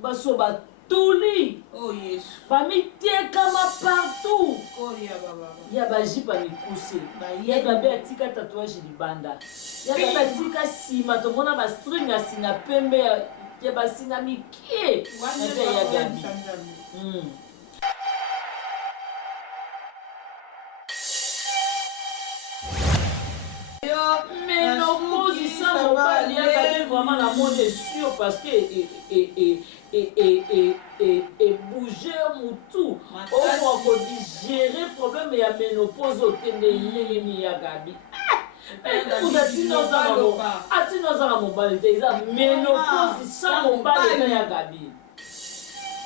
baso batuli. Oh yes. Bamitekama partout. Oh ya baba. Ya bajipa mikuse. Ya gabe atika tatouage libanda. Ya gabe atika sima tomona ba string asinga pembe ya basinga mikie. Ate ya gabi. Mais nos positions mobile, il y a vraiment la mode sûr parce que bouger tout. On va digérer problème il y a ménopause au téné ni ya gabi. Vous êtes dans un mobile, ménopause sans mobile ya gabi.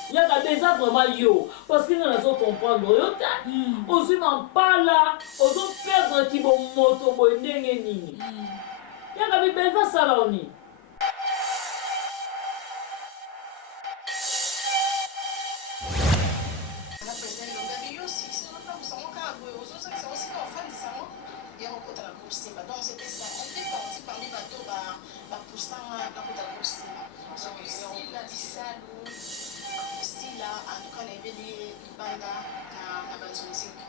Il y a des gens vraiment yo parce que nous allons comprendre yo ta aussi m'en parle aussi perdre qui bon moto bon ndenge nini il y a des belles va ça là on y en tout cas, les bandes na base musique.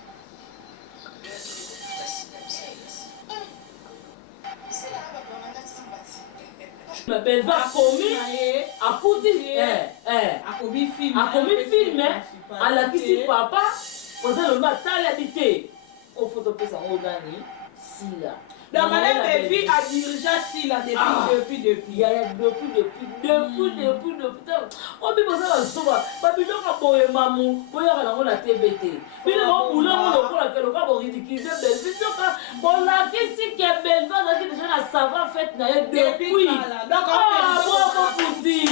C'est là ma belle va commis à côté film à la qui papa vous avez le matin habité au photo que ça on gagne si là. La madame de vie a dirigé si là depuis. Il y a depuis. On peut penser à ça. Babylon a boyé mamou, boyé à la TVT. Puis le bon boulot, on a le cas pour ridiculiser Belle. Bon là, qu'est-ce qui est belle? Va là qui déjà la savane faite depuis. Donc bravo pour dire.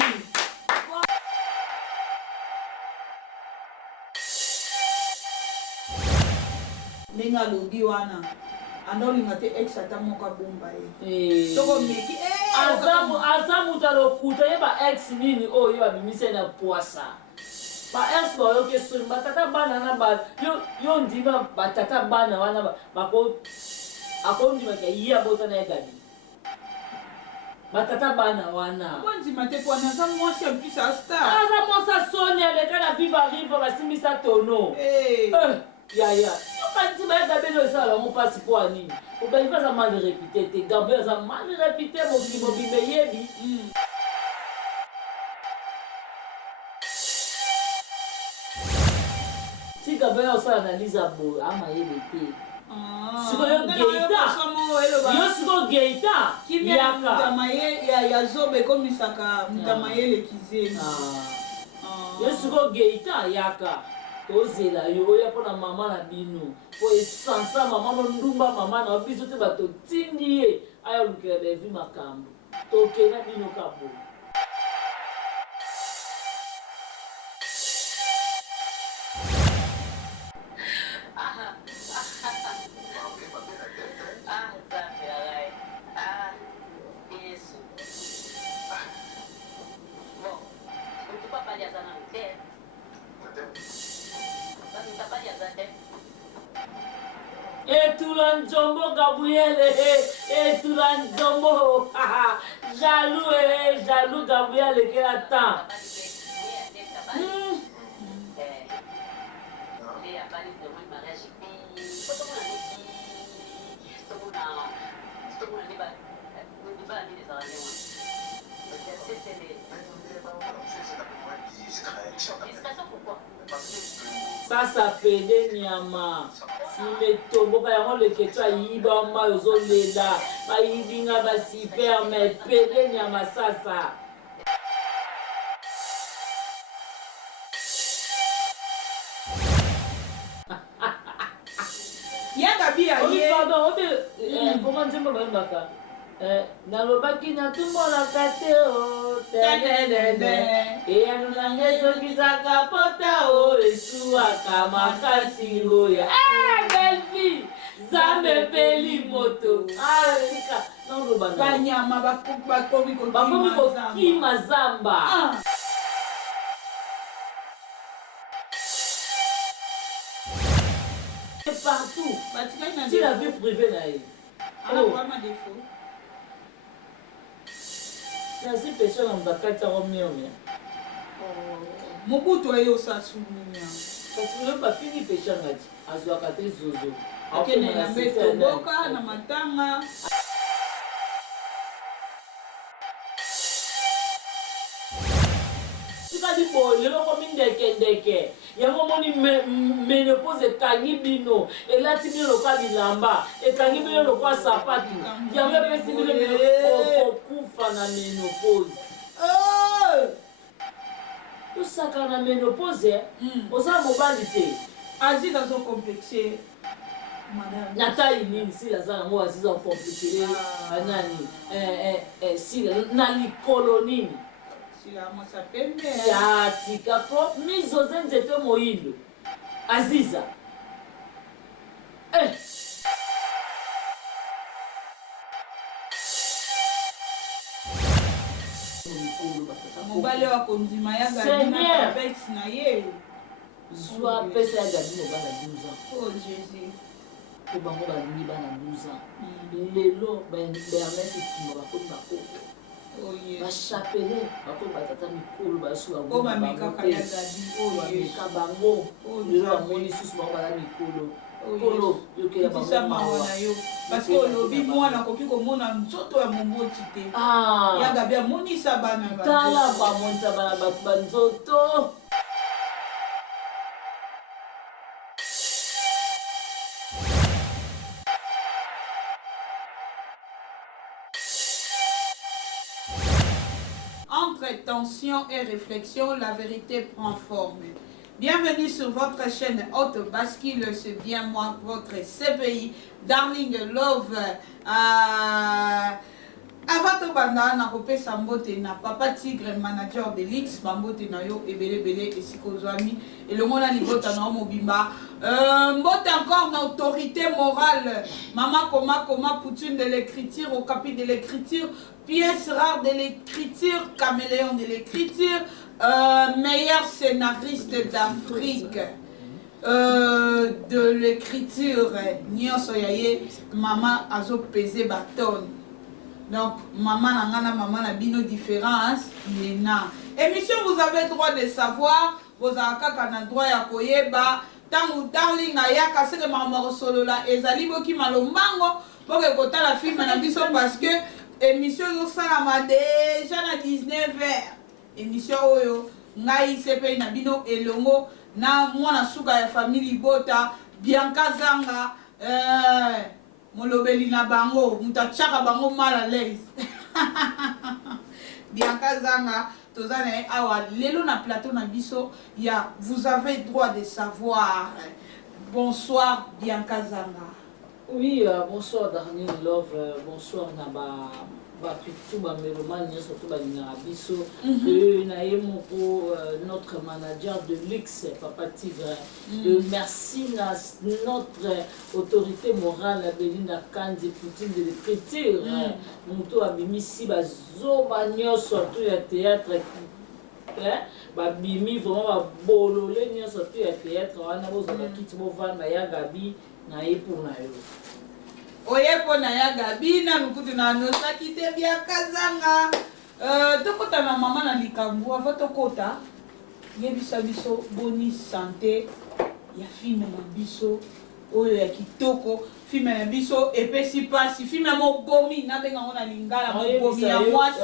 Nenga lobi wana. Anolinga te ex atamoka bomba e. Soko meki azamu talokuta ye ba ex nini oyo babimise na poisa. Ba ex ba yo kesoni batata bana na ba yo ndima batata bana wana bako akondima ke iya bota na gabi. Batata bana wana. Kondima te kwa na sa mwasi en plus a star. Aza mwasa Sonia le kana viva riva basimisa tono. Ya. Tu vas Gabriel ça là mon passe pour Annie. Ou ben il va ça mal répéter. Gabriel ça mal répéter mon bimbe yebi. Si Gabriel ça analyse à beau ama yebete. Siko yo geita. Kimia mutamaye ya zobe komisaka mutamaye le kizeni. Yo siko geita yaka. Ozela yo ya pona mama na bino po esansa mama ndumba mama na biso te bato tindie aya lukela bevi makambo toke na bino kabo Etulan Jombo Gabriel Etulan Jombo jaloux Gabriel qui attend ça s'appelle Nyama. Si les tombeaux, par le ketchup, yiba mayozo lela, ba yibinga ba super, mais pele Nyama ça. Yagabi a ye. Pardon, comment dire moi baka? Nalobaki na tumbola kate o eyanunange sokisaka pota o esuwaka makasi ngoya belle fille zambe peli moto alika nalobana banyama bakomi kokima zamba partout tu la vie privée na ye Merci péché dans ta carte à Romeo. Mobutu ayo sasumunya. Parce que pas fini péché ngati. Azwaka te zozo. Akene na mbeto boka na matanga. Sikadi bo lelo ko mindeke. Yango moni menopause kangi bino. Elati bino kwa bilamba. Kangi bino kwa sapatu. Yango pesi bino okufa na menopause. Yo saka na menopause. Oza mobali te. Aziz azo complexé. Madame. Nataï nini si la zana mo Aziz a compliqué. Nani si na likolo nini. Sila mwasa pembe. Ya tika ko mizo nzete moyindo. Aziza. Mobali wa kondima ya gadi na bex na ye. Zwa pesa ya gadi mo bana 12 ans. Oh Jésus. Ko bango ba ni bana 12 ans. Lelo ben Bernard qui m'a pas bakoko. Oh yes. Ba chapelet bako batata mikolo ba su ba ko ba mekaka ya gadi. Oh yes. Ka bango. Lelo ba moni susu ba ba mikolo. Kolo yokela bango. Sama wana yo. Parce que olobi mwana koki komona nzoto ya momboti te. Ya gabi amonisa bana ba. Tala ba monta bana ba nzoto. Entre tension et réflexion, la vérité prend forme. Bienvenue sur votre chaîne Haute Bascule, c'est bien moi, votre CPI, Darling Love. Avant to banda na kopesa mbote na Papa Tigre, manager de l'X, mbote na yo ebele esikozwami elongo na libota na mobimba. Mbote encore na autorité morale. Maman Koma Poutine de l'écriture, au capi de l'écriture, pièce rare de l'écriture, caméléon de l'écriture, meilleur scénariste d'Afrique. De l'écriture, nyonso yaye maman azo peser bâton. Donc, maman na bino différence, nena. Émission, vous avez droit de savoir, vous avez droit à koyeba, tangu darling ayaka seke maman solola, ezali boki malombango, pour que kota la film na biso parce que émission yo salama déjà na 19h. Émission oyo, ngai sepe na bino elongo, na mwana suka ya famille bota, Bianca Zanga, molobeli na bango mutachaka bango mal à l'aise. Bianca Zanga tozane awa lelo na plateau na biso ya vous avez droit de savoir. Bonsoir Bianca Zanga. Oui, bonsoir Darling Love, bonsoir Naba tout ba mélomane surtout ba biso que na yemoko notre manager de luxe Papa Tigre. Merci na notre autorité morale Belinda Kandi Poutine de l'écriture. Muto abimisi bazo banyo surtout ya théâtre babimi vraiment ba bolole nyo surtout ya théâtre wana bozo bakiti bo vanda ya gabi na yepo na yo. Oyepo na ya gabi na lukutu na nosaki te Bianca Zanga. Tokota na mama na likambo avant tokota yebisa biso boni santé ya filme na biso oyo ya kitoko filme na biso epesi pasi filme ya mobomi na benga ngona lingala mobomi ya mwasi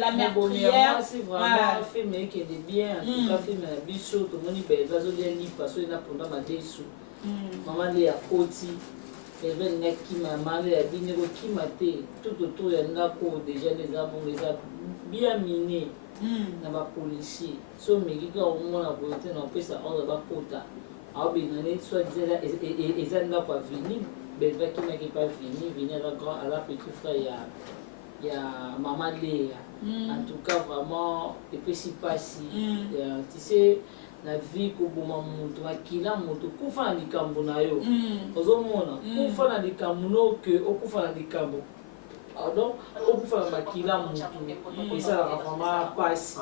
la mère prière c'est vraiment film qui est bien en tout cas film na biso to moni be bazo lia ni paso ina ponda madesu maman le ya koti Even Nekima, Malé, Abinero Kimate, tout autour de Nako, déjà les abons, les a bien minés dans les policiers. So, mais qui ont au moins la volonté d'en faire ça, on va pas kota. Alors, bien, soit disait là, et ça n'a pas fini, mais le qui n'a pas fini, venir à la petite frère, il y a Maman Léa. En tout cas, vraiment, et puis si pas si, tu sais, la vie ko boma muntu akila muntu kufa na likambo na yo ozomona kufa na likambo no ke okufa na likambo donc okufa na makila muntu esalaka vraiment pasi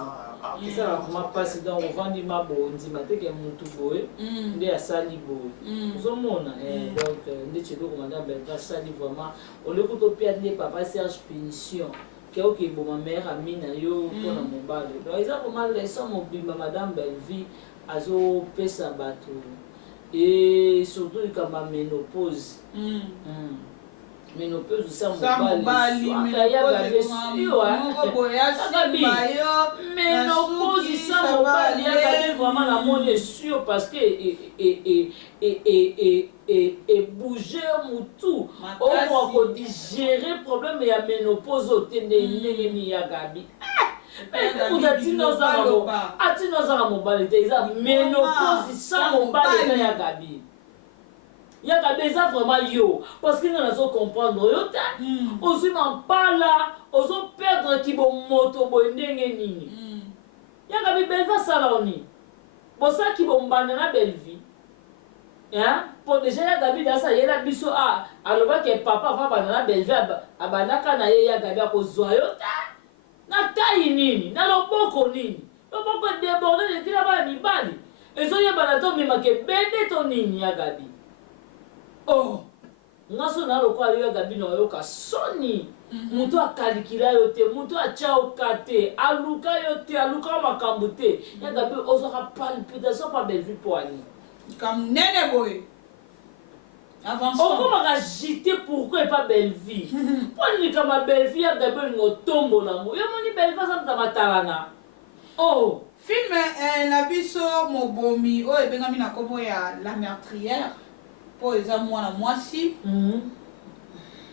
esalaka vraiment pasi donc ovandi mabonzi mateke muntu boye nde asali boye ozomona donc nde tshedoko madame Belva asali vraiment oleko topia nde papa Serge Punition ok bon ma mère amie na yo mpona mobali donc eza vraiment leson mobimba madame Belleville azopesa bato et surtout likambo ya ménopause ménopause sa mobali yagabe ménopause sa mobali yagabe vraiment na moni sûr parce que bouger mutu okoka kodigérer problème ya ménopause otende ndenge nini yagabi mutu atina ozanga mobali te eza ménopause sa mobali eza yagabi yagabi eza vraiment yo parce que nga nazo comprendre yo te ozwi mampala ozoperdre kibomoto boye ndenge nini yagabi Belleville asala oni bosaki bombanda na Belleville po déjà yagabi dasa yela biso alobaki papa ava banda na Belleville abandaka na ye yagabi akozwa yo te na tayi nini na loboko nini loboko déborde netina bana mibali ezoyebana to omemaka ebende to nini yagabi nga so na lokola yo yagabi na oyoka soni mutu akalikila yo te mutu atya oka te aluka yo te aluka makambo te yagabi ozwaka palpitation pa Belleville po ani comme nene boy okomaka agité pourquoi epa Belleville mpo likama Belleville yagabi olinga otombola ngo yo moni Belleville aza mutu amatalana film na biso mobomi oyo ebengami na kombo ya la meurtrière mpo eza mwana mwasi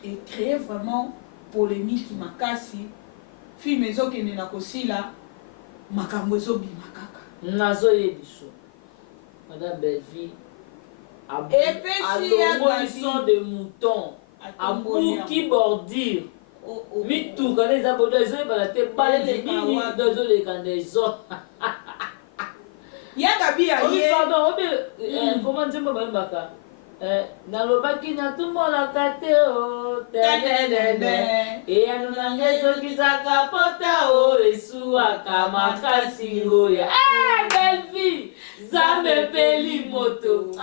ecrée vraiment polémique makasi film ezokende na kosila makambo ezobima kaka nazoyebiso madame Belleville alongolison de mouton abuki bordure mituka nde eza bodo ezoyebana te bandi nini do ezoleka ndezo yagabi aye pardon obe comment nzembo bayembaka nalobaki natumolaka te tenenene eyanunanga ezokisaka pota esuwaka makasi ngoya Belleville zambe epeli moto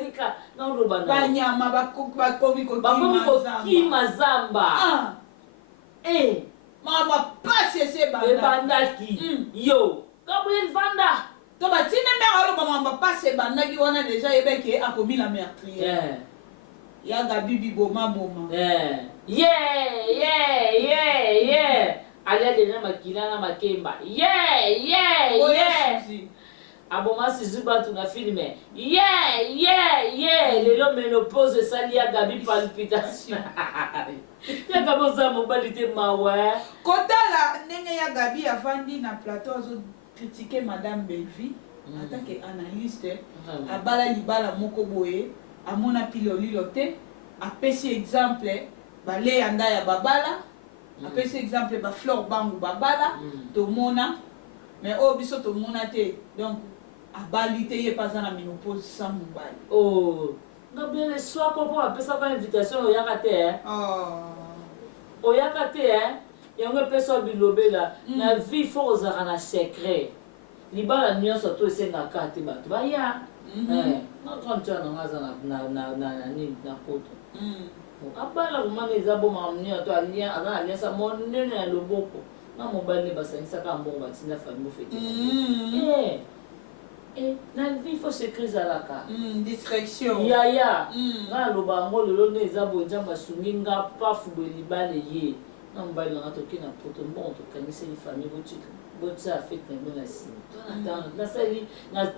tika naoloba banyama bakomi kokima zamba mama pasi ese ebandaki yo kabuye vanda to batine mbeka aloba mama pasi ebandaki wana deja yebeke akomi la meurtrière yagabi biboma alia deja makila na makemba aboma sizu bato na filme lelo ménopause esali yagabi palpitation yagabi oza mobali te mawa kotala ndenge yagabi afandi na plateau azokritike madame Belleville atake analyste abala libala moko boye amona pilolilo te apesi exemple baleyanda ya babala apesi exemple bafleur bangu babala tomona mais oyo biso tomona te donc abali te ye paza na ménopause sa mobali nga bien le soir mpo apesaka invitation oyaka te oyaka te yango epesa bilobela na vie fo ozalaka na secret libala nyonso to esengaka te bato baya nakantia nanga aza na nini na poto abala komana eza bomaka monio to aza na aliansa monene ya loboko na mobali ne basangisaka mbongo batinda famille ofete na vie fo secret ezalaka discrétion yaya nga naloba yango lelo nde eza boye nzambe asungi nga pafu boye libala ye na mobali nanga toke na poto mbongo tokangiseli famille botia afete na ngo na nsima nasali naza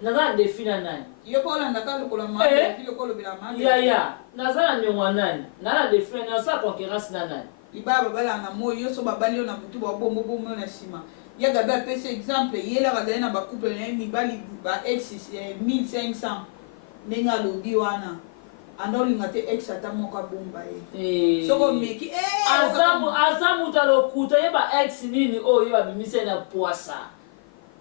na defi na nani yo mpo olandaka lokola mafi lokolobela mafi yaya naza na nyongwa nani na na defi na nasala concurrence na nani libala babalanga moi nyonso babali yo na butu babombobomo yo na nsima yagabi apesi exemple yelaka azali na bacouple na ye mibali ba ex 1500 ndenge alobi wana andolinga te ex ata moko abomba ye soko omeki aza mutu alokuta ye ba ex nini oyo ye babimisai na poisa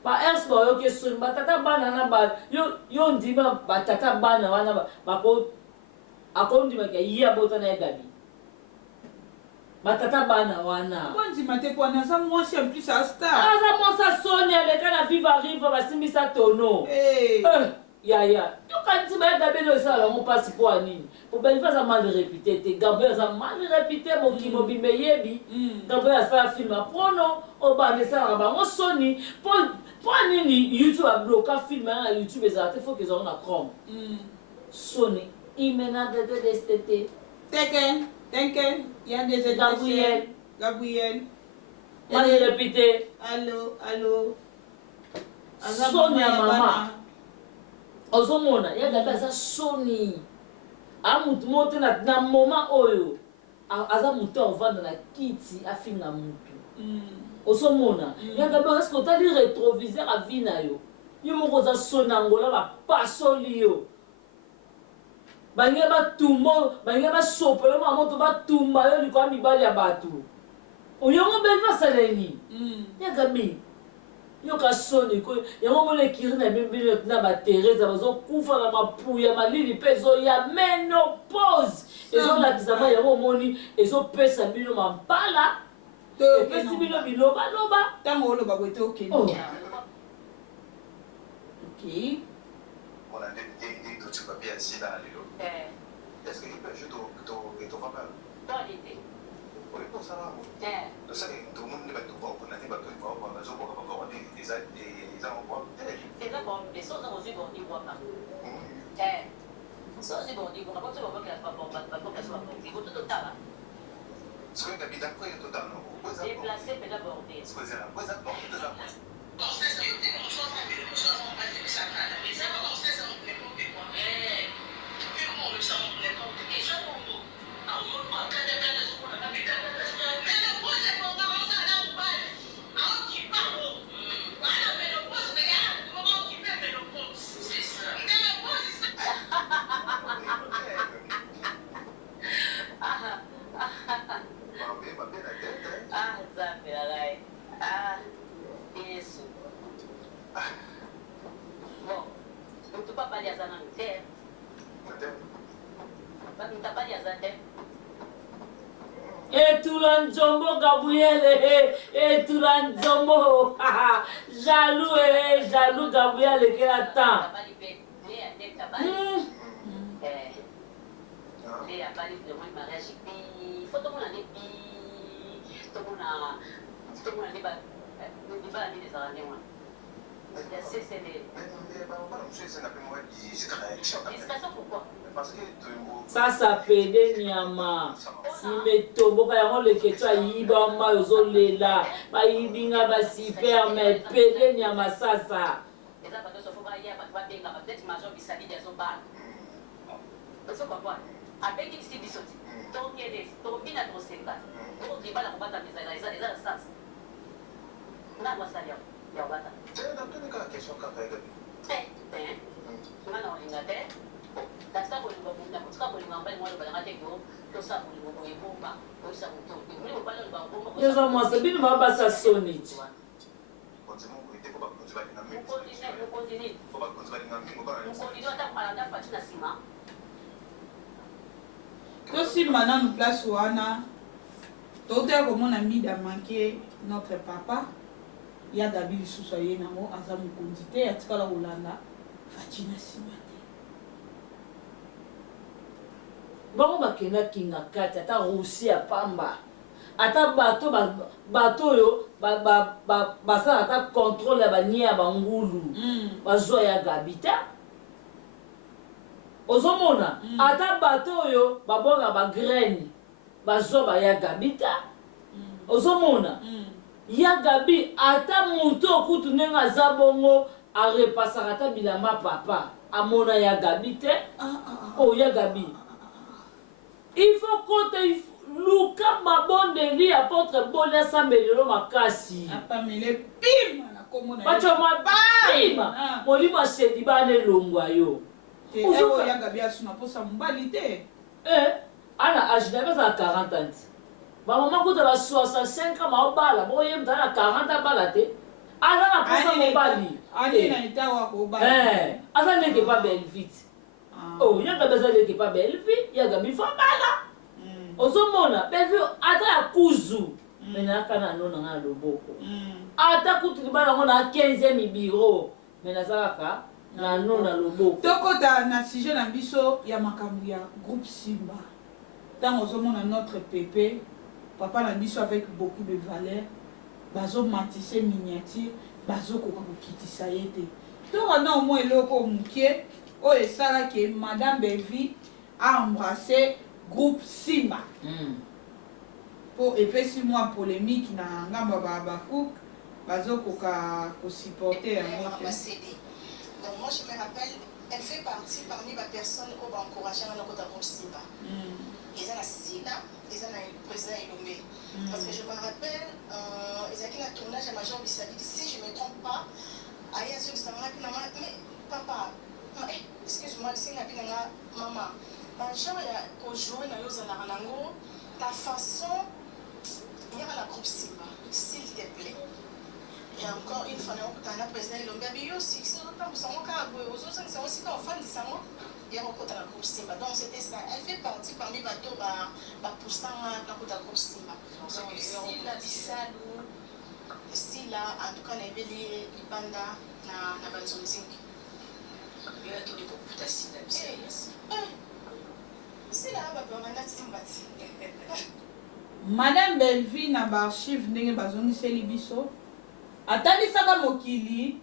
ba ex bayoki soni batata bana na yo ndima batata bana wana akondimaka ye abota na ye gabi batata bana wana ondima te po wana aza mwasi en plus a star aza mwasi asoni aleka na vive arrive basimbisa tono Ya. Quand tu vas Gabriel ça on passe pour Anine. Pour ben faire ça mal réputé, Gabriel ça mal réputé mon qui mobile meyebi. Gabriel ça film après non, au bas de ça là on Sony pour Anine YouTube a bloqué film à YouTube et ça il faut qu'ils ont la Chrome. Sony, il mena de STT. T'inquiète, il y a des Gabriel. Mal réputé. Allô. Sony à maman. Ozomona ya Gabriel ça Sony. A mutu moto na moment oyo. Aza mutu ovanda na kiti afinga mutu. Ozomona ya Gabriel est-ce que tu as dit rétroviseur à vie na yo. Yo moko za sonangola ba pasoli yo. Bange ba tumbo, bange ba sopelo ma moto ba tumba yo liko mibali ya batu. Oyo mo belva saleni. Ya Gabriel yo ka Sony ko yango mona kiri na bimbili na ba Teresa bazo kufa na mapuya malili pezo ya menopause ezo la kizama yango moni ezo pesa bino mambala to pesi bino biloba loba tango loba kwete okeni OK on a des tout tu papier ici là lelo est-ce que je peux juste to papa Toi l'été. oui pour ça là de ça tout le monde va tout voir on a des bateaux va voir bateau pour avoir des en bois C'est ça bon, les choses aujourd'hui vont y voir pas. Ça c'est bon, on va pas se voir que la papa pas pour qu'elle soit bon. Il faut tout total. ce que capitaine quoi est total non Déplacer mais d'abord des. ce que c'est là quoi ça porte de la Tulanjombo Gabriel Tulanjombo jaloux Gabriel qui attend ça s'appelle Nyama si metomboka yango leketo ayiba ma ozolela bayibinga basiper mais pede Nyama sasa avec qui biso donc il est donc il a trop séquence donc il va la combattre mais ça les a sens na moi ça ya bata c'est dans tous les cas question quand même mana olingate dasika kolinga munda kotika kolinga mbali mwana balanga te ko tosa kolinga ko ebomba koisa muto nguli mobala ba bomba ko yezo mwasa bino mabasa Sony continue ko ite ko ba continue na mimi continue ko ba continue na mimi ko ba continue ata para na fatina sima tosimba nanu place wana totya komona mida manke notre papa ya Gabi lisusu aye nango aza mokonzi te atikala kolanda fatina nsima te bango bakendaki nga kati ata rusi ya pamba ata bato oyo basala ata contrôle ya banie ya bangulu bazwa ya Gabi te ozomona ata bato oyo babonga bagraine bazwa baya Gabi te ozomona ya Gabi ata moto okutu ndenge aza bongo arepasaka ata bilamba papa amona ya Gabi te ya Gabi il faut côté luka mabondeli apôtre Bolia sambelelo makasi apamele pima na komona bachoma pima molimo asedi bane longwa yo ya Gabi asuna posa mbali te ana âge na basa 40 ans ba mama kuta ba 65 ans maobala boye mtana 40 bala te aza na posa mobali ani na itawa ko bala aza neke pa belle vite ya Gabi aza neke pa belle vite ya Gabi fambala ozomona belle vite ata ya kuzu mena kana nona na loboko ata kutu libala ngona 15e biro mena zaka na no na loboko tokota na sujet na biso ya makambo ya groupe Simba ntango ozomona notre pépé papa na biso avec beaucoup de valeur bazomatise miniature bazokoka kokitisa ye te tokana omoi eloko mokie oyo esalaki madame Belvi a embrassé groupe Simba po epesi mwa polémique na ngambo bacook bazokoka kosupporter yango te. Donc moi je me rappelle, elle fait partie parmi les personnes qui ont encouragé à notre groupe Simba. Ils ont la Sina, ils ont le président Elomé. Parce que je me rappelle, ils ont un tournage à Major Bissadi, si je ne me trompe pas, Aya Zul Samara, mais papa, excuse-moi, c'est une maman. Major, pour jouer dans Yosanango, ta façon, il y a la groupe Simba, s'il te plaît. Et encore une fois, on a un président Elomé, mais aussi, si on a un cas, aux autres, c'est aussi qu'on fait des sangs. Il y a encore la groupe Simba. Donc c'était ça. Elle fait partie parmi les bateaux poussant dans la groupe Simba. Donc si la Bissalou, si là, en tout cas, on a vu les bandas dans la bande musique. Il y a tous les groupes de Simba. Si là, on a Simba. Madame Belvi na archive ndenge bazongiseli biso atalisaka mokili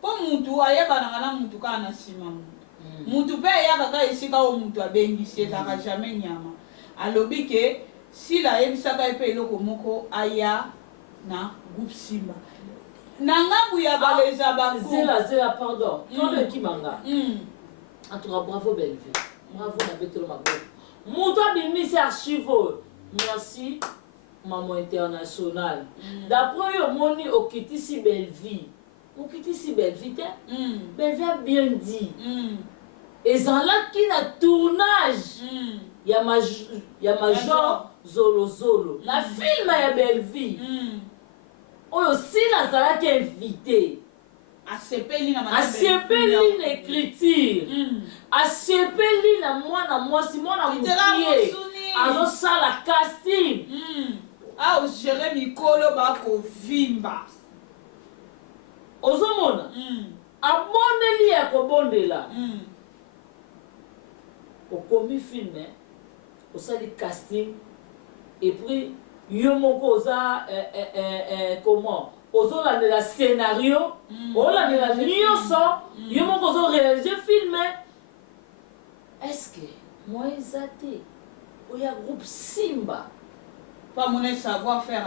po mutu ayebanaka na mutu kaka na nsima mutu mpe ayakaka esika oyo mutu abengisi ezalaka jamais nyama alobi ke sila ayebisaka ye mpe eloko moko aya na groupe Simba na ngambu ya baleza zela pardon tono ekimanga en tout cas bravo Belvi bravo na betelo maboko mutu abimisi archive oyo merci maman internationale d'après yo moni okitisi Belvi okitisi Belvi te Belvi a bien dit ezalaki na tournage ya Major Zolo na film ya Belvi oyo sila azalaki invité asepeli na écriture asepeli na mwana mwasi mwana mokie azosala casting aogere mikolo bakovimba ozomona abondeli ya kobondela okomi filme osali casting et puis yo moko oza comment ozolandela scénario olandela nyonso yo moko ozoréalise filme est-ce que moi eza te oya groupe Simba amoni savoir-faire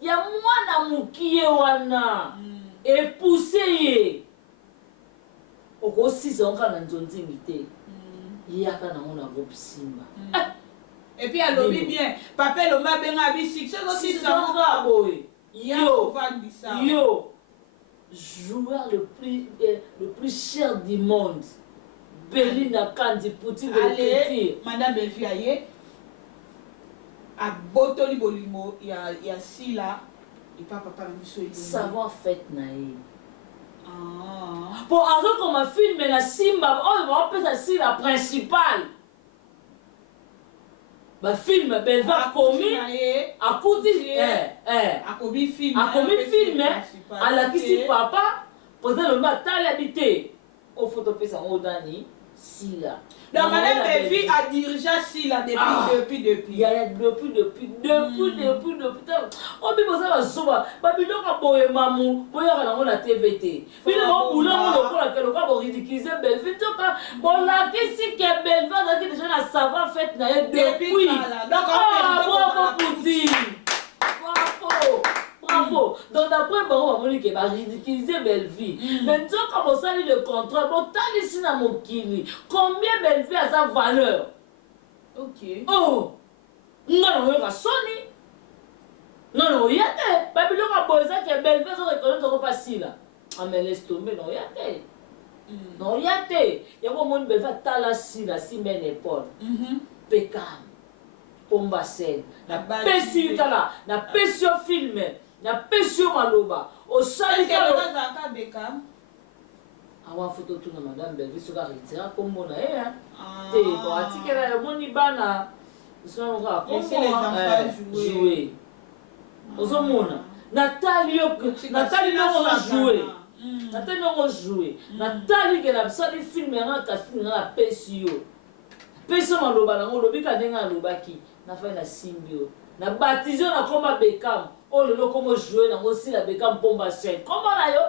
ya mwana mokie wana epousse ye okosisa onka na nzonzingi te yaka nango na groupe Simba et puis alobi bien papa elomba abenga bisik sozosisa boye yo joueur le plus cher du monde Belinda Kandi Poutine de l'écriture madame Belvi aye abotoli bolimo ya sila epa papa na biso savoir fait na ye po azokoma filme na Simba oyo baopesa sila principal bafilme Belvi akomi akuti filme alakisi papa poza lomba atali abi te ofotopesa ngo dani sila donc madame Belvi a dirigé sila depuis obiboza bazoba babiloko boye mamu boyaka nango na tv te bino bobulongo lokola ke lokola boridikilize Belvi toka bolakisi ke Belvi azalaki deja na savoir fait na ye depuis bravo Poutine bravo donc d'après bango bamoni ke baridikilize Belvi mais nzoka bosali le contrat botalisi na mokili combien Belvi aza valeur nga na oyoka soni nga na oya te babiloko boye eza ke Belvi azorekone toko pasila ame laisse tomber na oya te na oya te yango omoni Belvi atala sila simba ene épaule pekam pomba sene napesi yo tala napesi yo filme napesi yo maloba osalikaazalaka bekam awa foto tuna madame Belvi soki aretira kombo na ye te bo atikela omoni bana sonoka jouer ozomona natali nongo ozojoue natali yango jouer natali ke nasali filme yanga casting nga napesi yo pesi yo maloba nango olobika ndenge alobaki nafai nasimbi yo na baptise yo nakoma Beckham oyo lelo komo jouer nango sila Beckham mpomba chaine kombo na yo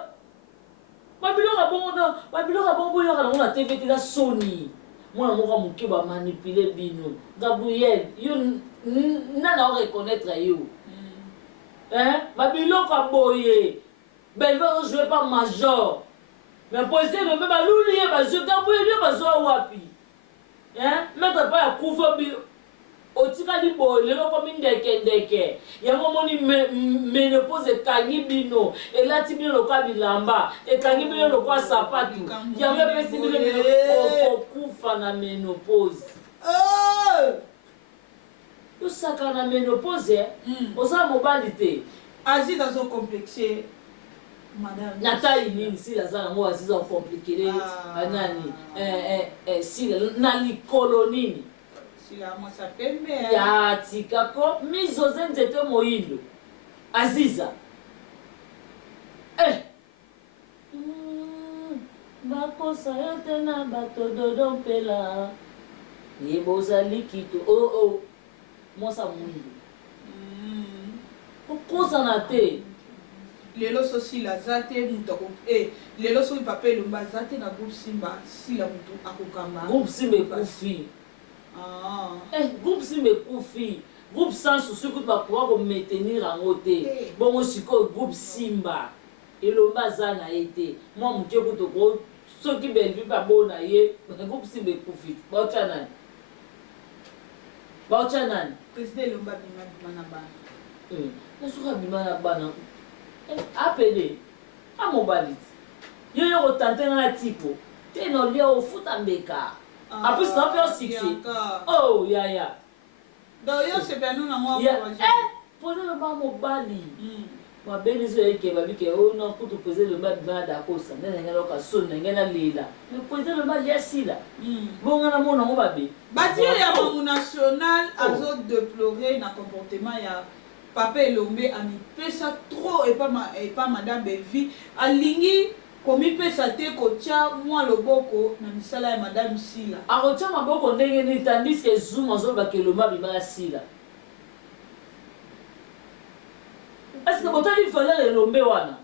babiloko bongo boyoka nango na tv teza soni mwana moko moke bamanipule bino Gabriel yo nana oreconnaître yo babiloko aboye belve ozoué par major mais posé le même baluli ye bazwe Gabriel yo bazwa wapi maître pa ya kufa bi otikali boye lelo komi ndeke yango moni ménopause ekangi bino elati bino lokwa bilamba ekangi bino lokwa sapatu yango epesi bino okokufa na ménopause osaka na ménopause oza mobali te Aziz azocomplexe madame natali nini sila aza nango aziza okomplikele nani sila na likolo nini ya tikako mizoze nzete moyindo aziza bakosa yo te na bato dodo mpela ye bozali kito mwasa moyindo okosana te lelo so sila aza te mutu lelo soki papa elomba aza te na groupe simba sila mutu akokamba groupe simba ekufi groupe simba ekufi groupe sans souci kutu bakoka komaintenir yango te bongo sikoyo groupe simba elomba aza na ye te mwa moke kutu soki belvi babona ye groupe simba ekufi baotya nani président elomba bima na bana nasoki abima na bana apede amobali ti yo kotante nga na tipo te nolia ofuta mbeka apres na mpe osiksi yaya donc yo sepenu nango pose lomba mobali babelisi oyeke babike oyo na kutu pose lomba bima na dakosa nde nange loka soni nange nalela mais pose lomba lia sila bonga na mona ngo babe batie ya mamu national azodeplore na comportement ya papa elombe amipesa trop epa madame belvi alingi komipesa te kotya mwa loboko na misala ya madame sila akotya maboko ndenge nini tandis ke zoom azolobaka elombe abima ya sila est ce que botali valeur elombe wana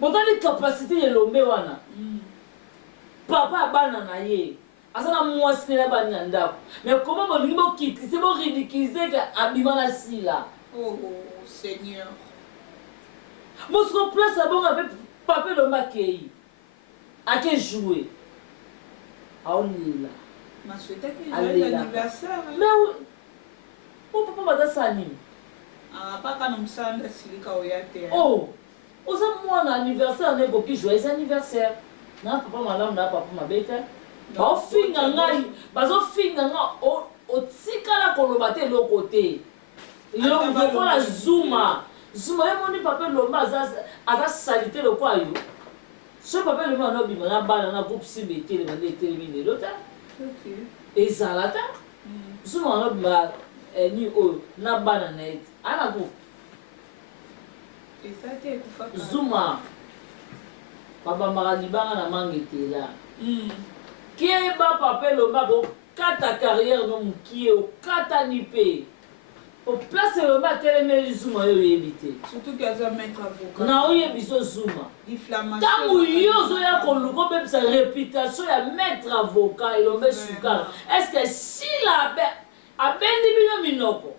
botali capacité ya elombe wana papa abana na ye aza na mwasi na bani na ndako mais comment bolingi bokitise boridikize ke abima na sila seigneur mosuko place abongo ape papa elombe akei ake joue aolela alela mais o papa baza sa nini paka na mosala silika oya te oza mwana anniversaire na ekoki joyeux anniversaire na papa malamu na papa mabe te baofinga ngai bazofinga nga otikala koloba te eloko te lokola zuma ye moni papa elomba aza salite lokwa yo so papa elomba anobima na bana na groupe simba etelema nde etelemi lelo te ezala te zuma anobima ni oyo na bana na ye te ana groupe zuma babambaka libanga na mangetela keba papa elomba kokata carrière no mokie okatani mpe oplace elomba atelemeli zuma oyo oyebi te na oyebi so zuma ntango yo ozoya koluka obebisa réputation ya maître avocat elombe sukara est ce que sila abendi bino minoko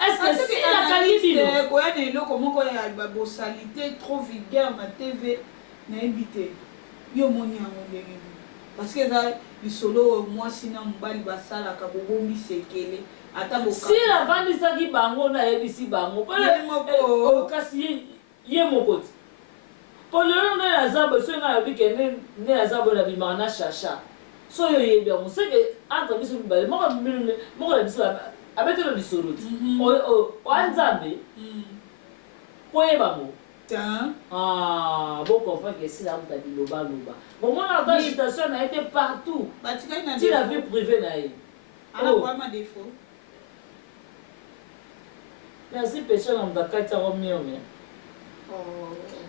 est ce que sila kangi bino koya na eloko moko ya bosalité trop vulgaire na tv nayebi te yo moni yango ndenge parce que eza lisolo mwasi na mobali basalaka bobombisa ekele ata sila avandisaki bango nayebisi bango kasi ye moko ti po lelo nde naza boye soki ngai yobike nde naza boye na bimaka na chacha so oyo oyebi yango seke entre biso mibale moko na biso abetelo lisolo ti oya nzambe po oyebango bon comprendre que si la route a dit loba. Bon, moi, la agitation a été partout. Tu la vie privée, naïe. Vraiment défaut. Merci, péché, on va casser au mieux.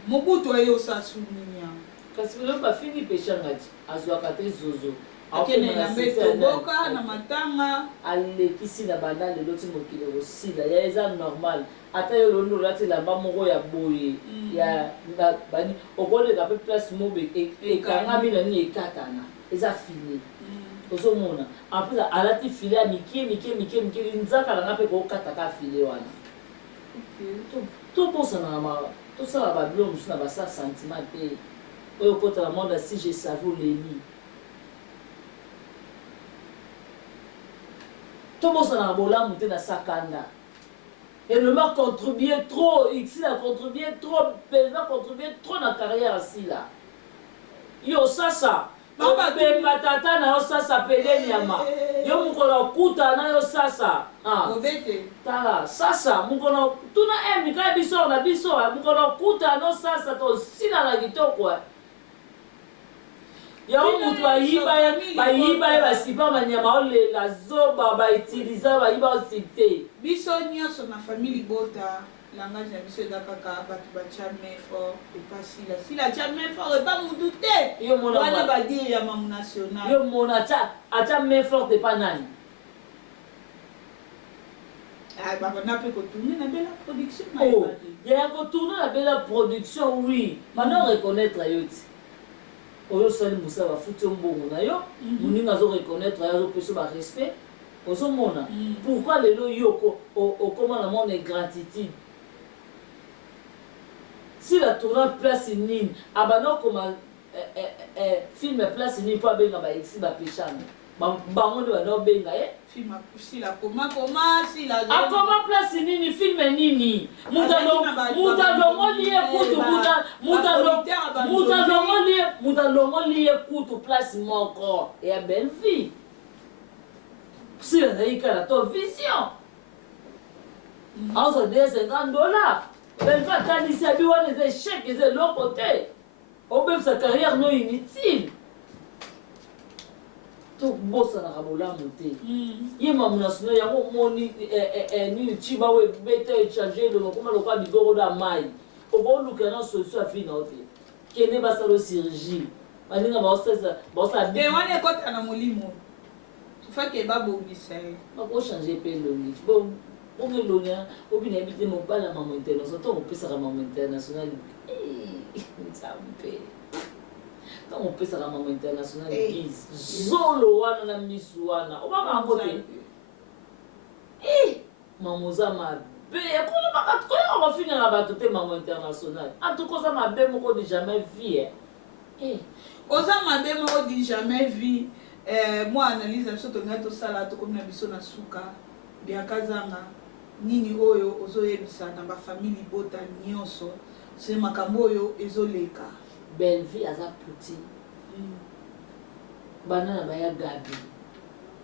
Mobutu ayo sasuminya. Kasi lelo bafini peshangati azwaka te zozo. Akene na mbeto boka na matanga. Alekisi na banda lelo ti mokili osila ya eza normal. Ata yo londo lati lamba moko ya boye ya bani okoleka pe place mobe ekangami na nini ekatana eza fini. Ozomona après alati file ya mike nzaka nanga mpe kokataka file wana. Tobosana na tosala babilo mosusu na basa sentiment te oyo kotala monde si je savais oleli. Tobosana na bolamu te na sakanda. Et le m'a contribué trop, ici a contribué trop, il va contribuer trop dans la carrière ici là. Yo sasa. Pe patata na yo sasa pele nyama. Yo mukolo kuta na yo sasa. Obete. Tala sasa mukolo tuna mika biso na biso mukolo kuta no sasa to sina la kitoko. Yo mutu ayiba basipa manyama ole la zoba ba utiliser ba yiba osite. Biso nyonso na famille bota. Langage na biso eza kaka bato batya main fort epa sila tya main fort epa mutu te wana badire ya mamu national yo mona atya main fort epa nani babanda mpe kotourne na bela production ya kotourne na bela production oui mana reconnaître yo ti oyo osali mosala bafuti yo mbongo na yo moninga azoreconnaître yo azopesa barespect ozomona pourquoi lelo yo okoma na monde gratitude. Si la tourna place nini abano koma film place nini po abenga ba exi ba pechana bango de bano benga film si la koma si la akoma place nini film nini mutalo liye kutu mutalo liye kutu place moko ya belle vie si la zaika la to vision also $50 elle va t'aliser à biwa les échecs et de l'autre côté. Au même sa carrière non inutile. Tout bossa na rabola monté. Yema munasino ya moni ni chiba we bete changer le comment le quoi bigoro da mai. Au bon luka na solution a fini ote. Kene ba salo chirurgie. Baninga bossa de wane kota na molimo. Tu fais que ba bongisa. Ba ko changer pe le ni. Bon on est loin, on vient habiter mon bal à maman internationale, on peut ça à maman internationale. Ça me fait. Quand on peut ça à maman internationale, zolo wana na misuana. On va m'envoyer. Mamoza ma be, comment on va finir la bataille maman internationale. En tout cas ça m'a be moko de jamais vu. Oza ma be moko de jamais vu. Moi analyse biso to ngato sala to comme na biso na suka. Biakazanga nini oyo ozoyebisa na bafamili bota nyonso se makambo oyo ezoleka belle vie aza petit bana na baya gabi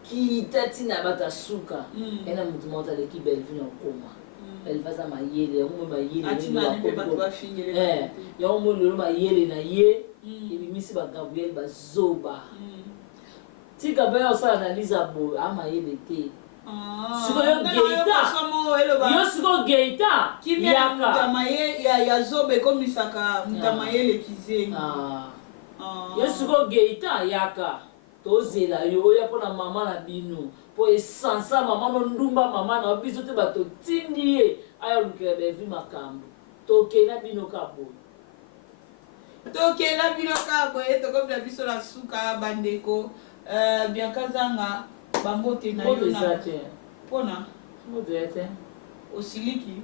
kitati na bata suka ena mutu mota leki belle vie na koma belle vie za mayele yango mayele atina ne ba to afingele yango lelo mayele na ye ebimisi ba Gabriel bazoba tika baya osala analyse abo amayele te siko yo geita yaka mutamaye ya zobe komisaka mutamayele kizengi yo siko geita yaka tozela yo oya pona mama na bino po esansa mama no ndumba mama na biso te bato tindi ye aya lukela bevi makambo tokena bino kabo tokobila biso la suka bandeko Biakazanga bambote na yo na pona osiliki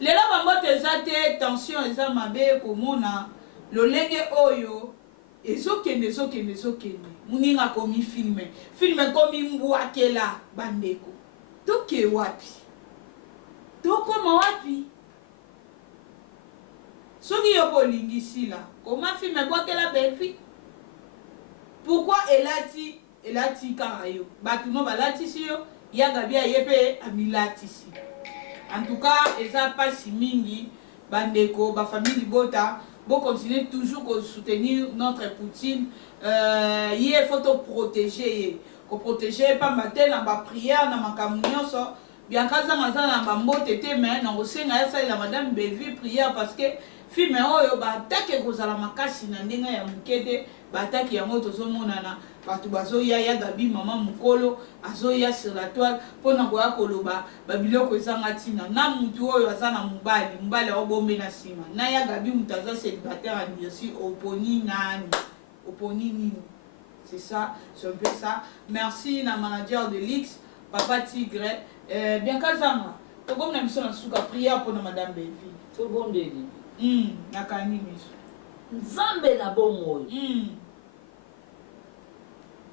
lelo bambote eza te tension eza mabe komona lolenge oyo ezokende muninga komi filme komi mbwakela bandeko toke wapi tokoma wapi soki yo bolingi sila koma filme bwakela belfi pourquoi elati kaka yo bato no balatisi yo yanga bia ye mpe amilatisi en tout cas eza pasi mingi bandeko bafamille bota continuer toujours à soutenir notre Poutine ye faut protéger ko protéger pas matin na ba prière na makambo nyonso Bianca Zangazana na bambote te mais na kosenga ya sali la madame Belvi prière parce que filme oyo batake kozala makasi na ndenga ya mukete batake yango tozomonana bato bazoya ya Gabi mama mukolo azoya sur la toile pona koya koloba babiloko ezanga tina na mutu oyo aza na mobali obombe na sima na ya Gabi mutu aza célibataire à Nirsi oponi nani oponi nini. C'est ça, c'est un peu ça. Merci na manager de l'X Papa Tigre. Bien Kazama, tu as une mission de prière pour madame Belvi. Tout bon de nakani miso. Nzambe na bon moyo.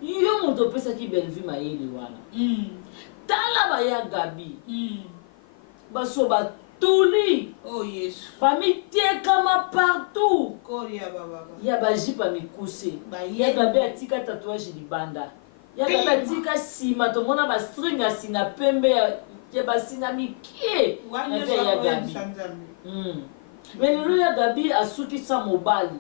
Yo moto pesa ki Belvi mayeli wana. Tala ba ya Gabi. Baso ba tuli. Oh yes. Pami tekama partout. Koria baba. Ya ba jipa mikuse. Ya Gabi atika tatouage libanda. Ya Gabi atika sima to mona ba string asinga pembe ya ba singa mikie. Wana ya Gabi. Mais lelo ya Gabi asuki sa mobali.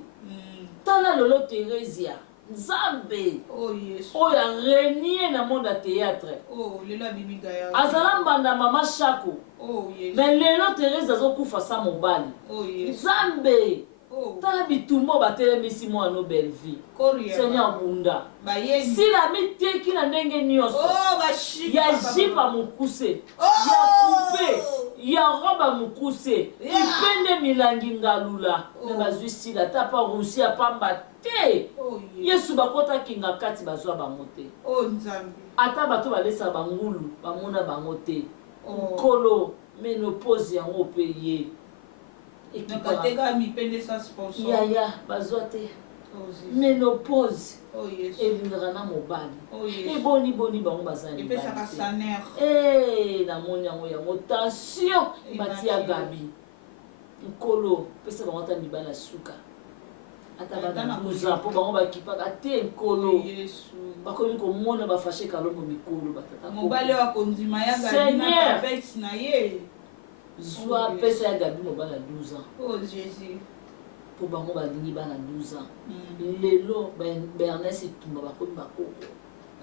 Tala lolo Teresia. Nzambe. Oh yes. Oh ya renier na monde à théâtre. Oh lelo bibi gaya. Azala mbanda mama Shako. Oh yes. Mais lelo Teresa azokufa sa mobali. Oh yes. Nzambe. Oh. Tala bitumbo batelemisi mwa no Belvi. Koria. Seigneur Bunda. Bayeni. Si la miteki na ndenge nyonso. Oh bashika. Ya jipa mukuse. Oh. Ya coupe. Ya roba mukuse. Ipende milangi ngalula. Ne bazwi sila tapa rusi apamba te. Oh yes. Yesu bakota kinga kati bazwa bamote. Oh Nzambe. Ata bato balesa bangulu bamona bangote. Oh. Kolo menopause yango pe ye. Nakateka mipende sa sponsor. Ya bazwa te. Oh yes. Menopause. Oh yes. Elingaka na mobali. Oh yes. Boni bango bazali. Epesaka saner. Namoni yango tension bati ya Gabi. Nkolo pesa bango ta mibala suka. Ata bana buza po bango bakipaka te nkolo. Yesu. Bakomi komona bafashe kalombo mikolo batata. Mobali wa kondima ya Gabi na Capex na ye. Zwa pesa ya Gabi mobala 12 ans. Oh Jésus. Po bango balingi bana 12 ans. Lelo Bernès itumba bakomi bakoko.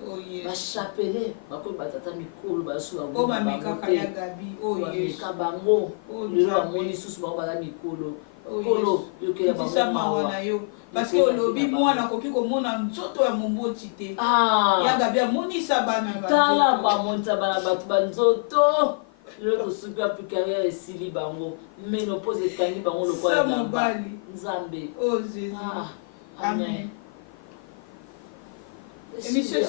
Oh yes. Bachapele bakomi batata mikolo basuka Oh mamika ya Gabi. Oh yes. Mamika bango. Lelo bamoni susu bango bala mikolo. Kolo yokela bango. Tisa mawana yo. Parce que olobi mwana koki komona nzoto ya momboti te. Ya Gabi amonisa bana ba. Tala bamonisa bana batu banzoto. Lelo tosuka plus carrière esili bango. Menopause ekangi bango lokola ngamba. Nzambe. Oh Jésus. Amen. Émission